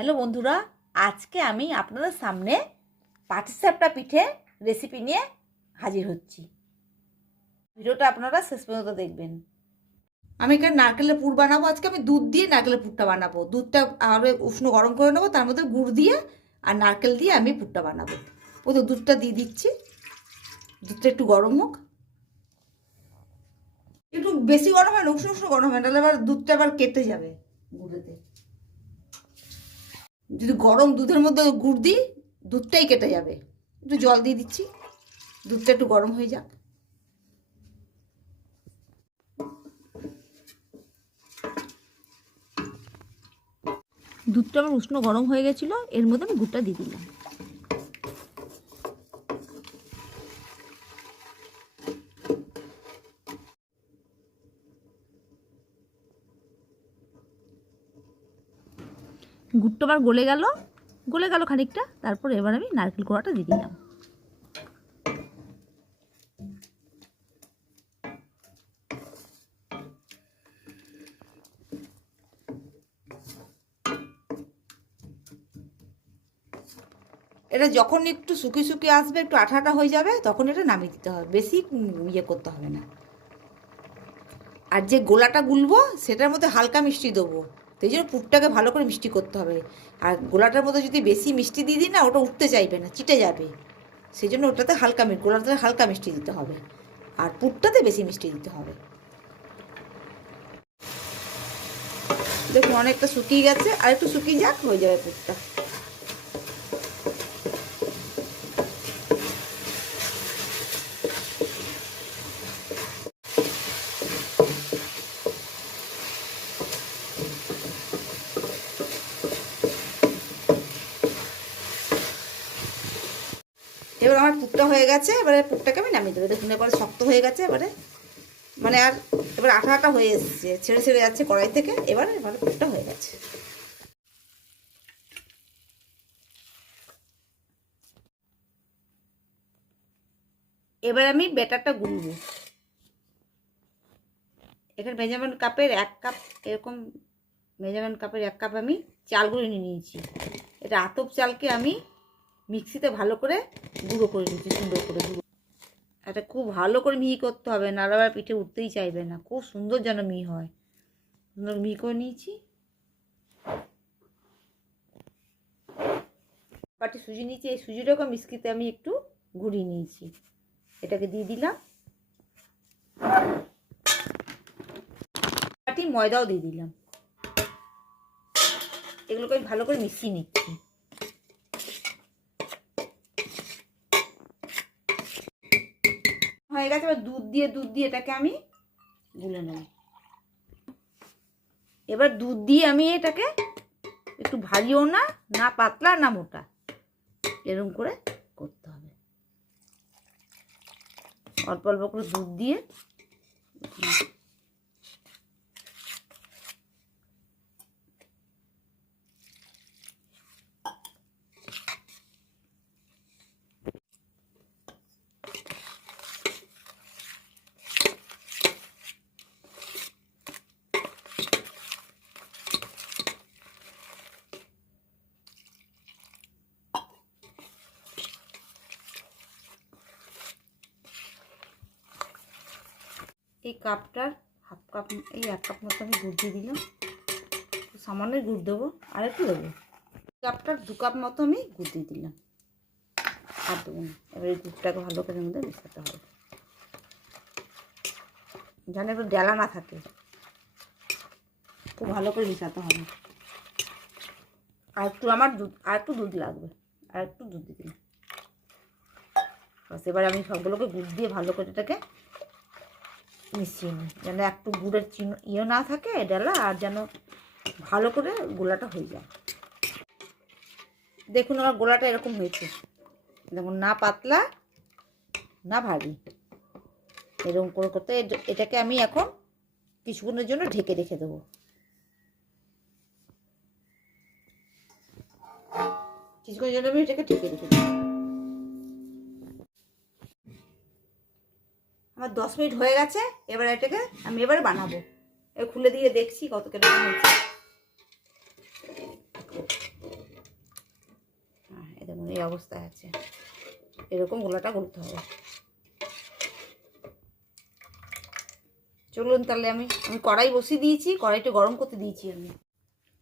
Hello বন্ধুরা, আজকে আমি আপনাদের সামনে পাটিসাপটা পিঠে রেসিপি নিয়ে হাজির হচ্ছি। ভিডিওটা আপনারা শেষ পর্যন্ত দেখবেন। আমি এখানে নারকেলের পুর বানাবো। আজকে আমি দুধ দিয়ে নারকেলের পুরটা বানাবো। দুধটা আরও উষ্ণ গরম করে নেবো, তার মধ্যে গুড় দিয়ে আর নারকেল দিয়ে আমি পুরটা বানাবো। ওই তো দুধটা দিয়ে দিচ্ছি। দুধটা একটু গরম হোক, একটু বেশি গরম হয় না, উষ্ণ উষ্ণ গরম হয়, তাহলে আবার দুধটা আবার কেটে যাবে গুড়েতে। যদি গরম দুধের মধ্যে গুড় দিই, দুধটাই কেটে যাবে। একটু জল দিয়ে দিচ্ছি, দুধটা একটু গরম হয়ে যাক। দুধটা আমার উষ্ণ গরম হয়ে গেছিলো, এর মধ্যে আমি গুড়টা দিয়ে দিলাম। গুড়টা আবার গলে গেল খানিকটা। তারপর এবার আমি নারকেল কোড়াটা দিয়ে দিলাম। এটা যখন একটু শুকিয়ে শুকিয়ে আসবে, একটু আঠা আঠা হয়ে যাবে, তখন এটা নামিয়ে দিতে হবে। বেশি ইয়ে করতে হবে না। আর যে গোলাটা গুলবো সেটার মধ্যে হালকা মিষ্টি দেবো, সেই জন্য পুরটাকে ভালো করে মিষ্টি করতে হবে। আর গোলাটার মধ্যে যদি বেশি মিষ্টি দিয়ে দিই না, ওটা উঠতে চাইবে না, চিটে যাবে। সেই জন্য ওটাতে গোলাটাতে হালকা মিষ্টি দিতে হবে, আর পুরটাতে বেশি মিষ্টি দিতে হবে। দেখুন অনেকটা শুকিয়ে গেছে, আর একটু শুকিয়ে যাক, হয়ে যাবে পুরটা। এবার আমার পুরটা হয়ে গেছে, এবারে পুরটাকে আমি নামিয়ে দেবো। দেখুন এবারে শক্ত হয়ে গেছে, এবারে মানে আর এবার আঠা আঠা হয়ে এসছে, ছেড়ে ছেড়ে যাচ্ছে কড়াই থেকে। এবারে পুরটা হয়ে গেছে। এবার আমি ব্যাটারটা গুলবো। এখানে মেজারমেন্ট কাপের 1 কাপ, এরকম মেজারমেন্ট কাপের 1 কাপ আমি চাল গুঁড়ো নিয়ে নিয়েছি। এটা আতপ চালকে আমি মিক্সিতে ভালো করে গুঁড়ো করে নিয়েছি, সুন্দর করে গুঁড়ো। এটা খুব ভালো করে মিহি করতে হবে, নাহলে আবার পিঠে উঠতেই চাইবে না। খুব সুন্দর যেন মিহি হয়, সুন্দর মিহি করে নিয়েছি। বাটি সুজি নিয়েছি, এই সুজিটাকে মিক্সিতে আমি একটু ঘুরিয়ে নিয়েছি। এটাকে দিয়ে দিলাম। বাটি ময়দাও দিয়ে দিলাম। এগুলোকে আমি ভালো করে মিশিয়ে নিচ্ছি। হয়ে গেছে। এবার দুধ দিয়ে এটাকে আমি গুলে নেব। এবার দুধ দিয়ে আমি এটাকে একটু ভারীও না, না পাতলা না মোটা, এরকম করে করতে হবে। অল্প অল্প করে দুধ দিয়ে এই কাপটার হাফ কাপ, এই 1 কাপ মতো আমি গুড় দিয়ে দিলাম। সামান্য গুড় দেবো, আর একটু দেবো। কাপটার 2 কাপ মতো আমি গুড় দিয়ে দিলাম, আর দেবো না। এবার এই গুড়টাকে ভালো করে মধ্যে মেশাতে হবে, যেন একটু ডেলা না থাকে। খুব ভালো করে মেশাতে হবে। আর একটু আমার দুধ, আর একটু দুধ লাগবে, আর একটু দুধ দিয়ে দিলাম। বাস এবার আমি সবগুলোকে গুড় দিয়ে ভালো করে এটাকে মিশিয়ে নিই, যেন একটু গুড়ের ইয়ে না থাকে ডেলা, আর যেন ভালো করে গোলাটা হয়ে যায়। দেখুন আমার গোলাটা এরকম হয়েছে, দেখুন না পাতলা না ভারী, এরকম করে করতে। এটাকে আমি এখন কিছুক্ষণের জন্য ঢেকে রেখে দেবো। কিছুক্ষণের জন্য আমি এটাকে ঢেকে রেখে দেবো। আমার 10 মিনিট হয়ে গেছে। এবার এটাকে আমি এবারে বানাবো। এবার খুলে দিয়ে দেখছি কত কেমন হয়েছে। এই অবস্থায় আছে, এরকম গোলাটা গুলতে হবে। চলুন তাহলে আমি কড়াই বসিয়ে দিয়েছি, কড়াইটা গরম করতে দিয়েছি আমি।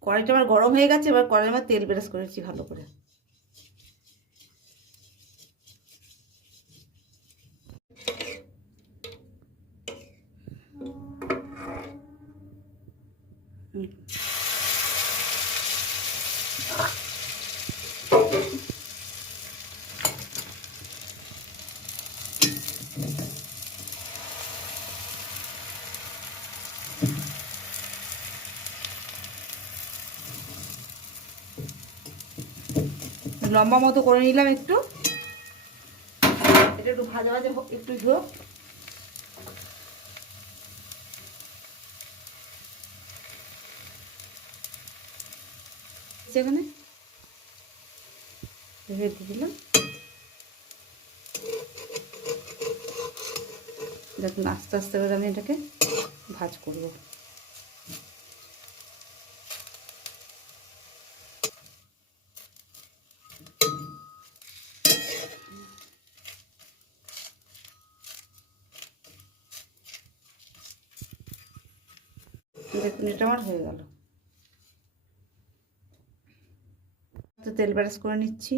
কড়াইটা আমার গরম হয়ে গেছে, এবার কড়াই আমার তেল ব্রাশ করেছি ভালো করে। লম্বা মতো করে নিলাম একটু, এটা একটু ভাজা ভাজা একটু হোক। সেখানে রেখে দিলাম, দেখুন আস্তে আস্তে করে আমি এটাকে ভাজ করব। দেখুন এটা আমার হয়ে গেল। তো তেল ব্রাশ করে নিচ্ছি।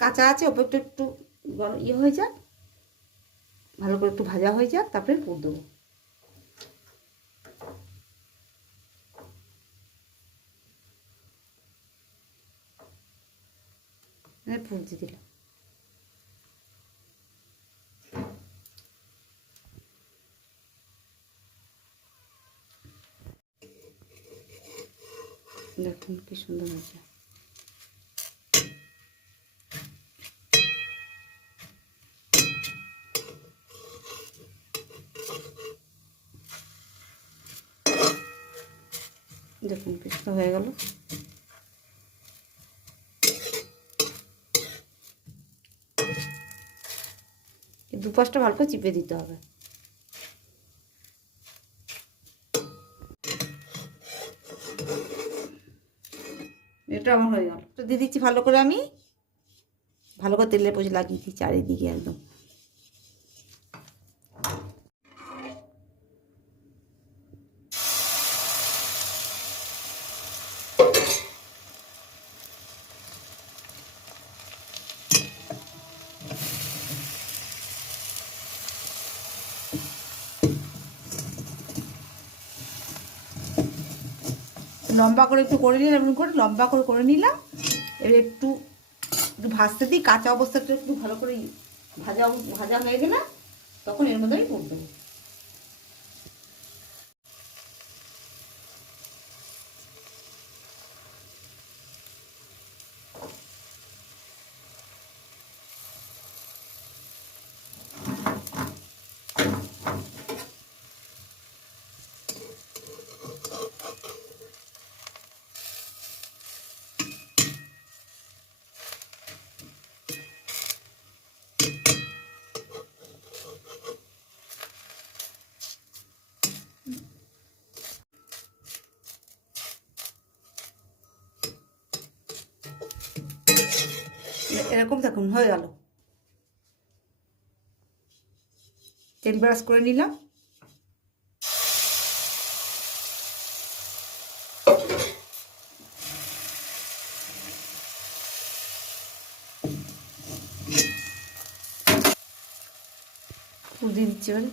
কাঁচা আছে, ওপরটা একটু ইয়ে হয়ে যাক, ভালো করে একটু ভাজা হয়ে যাক, তারপরে পুর দেবো। পুর দিয়ে দিলাম। দেখুন কি সুন্দর হয়েছে। দেখুন পিসটা হয়ে গেল। দুপাশটা ভালো করে চিপে দিতে হবে। এটা আমার হয়ে গেল। তো দিয়ে দিচ্ছি ভালো করে, আমি ভালো করে তেলের পোজ লাগিয়ে দিচ্ছি চারিদিকে একদম। লম্বা করে একটু করে নিলাম, এমন করে লম্বা করে করে নিলাম। এবার একটু ভাজতে দিই, কাঁচা অবস্থাটা একটু ভালো করে ভাজা ভাজা হয়ে গেলে তখন এর মধ্যে আমি পুর দেবো। এরকম দেখুন হয়ে গেল। তেল ব্রাশ করে নিলাম। পুর দিয়ে দিচ্ছি এবারে।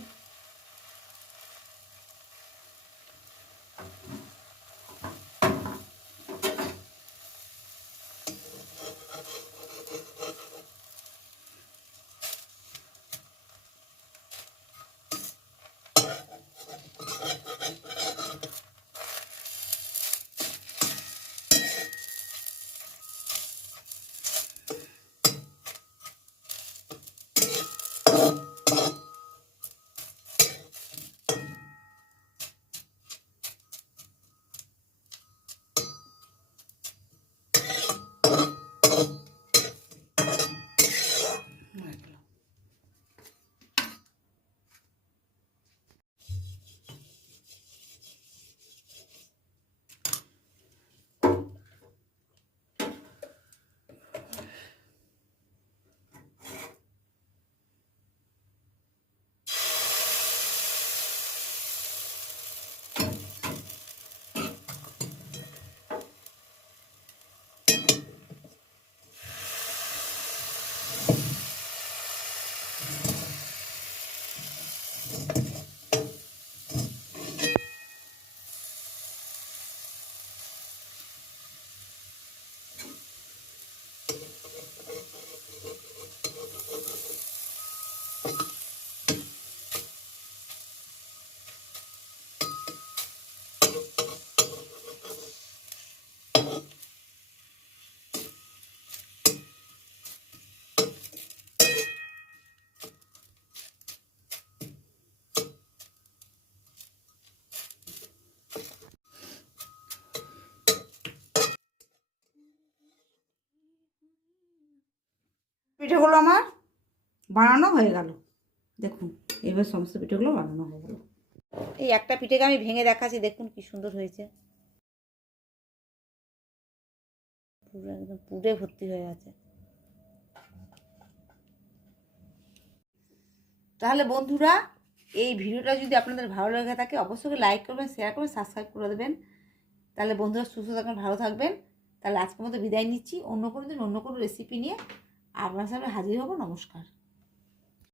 পিঠেগুলো আমার বানানো হয়ে গেল। দেখুন এবার সমস্ত পিঠেগুলো বানানো হয়ে গেল। এই একটা পিঠেকে আমি ভেঙে দেখাচ্ছি, দেখুন কি সুন্দর হয়েছে, পুরো একদম পুরে ভর্তি হয়ে আছে। তাহলে বন্ধুরা, এই ভিডিওটা যদি আপনাদের ভালো লেগে থাকে অবশ্যই লাইক করবেন, শেয়ার করবেন, সাবস্ক্রাইব করে দেবেন। তাহলে বন্ধুরা সুস্থ থাকবেন, ভালো থাকবেন। তাহলে আজকের মতো বিদায় নিচ্ছি। অন্য কোনো দিন অন্য কোনো রেসিপি নিয়ে আপনার সামনে হাজির হব। নমস্কার।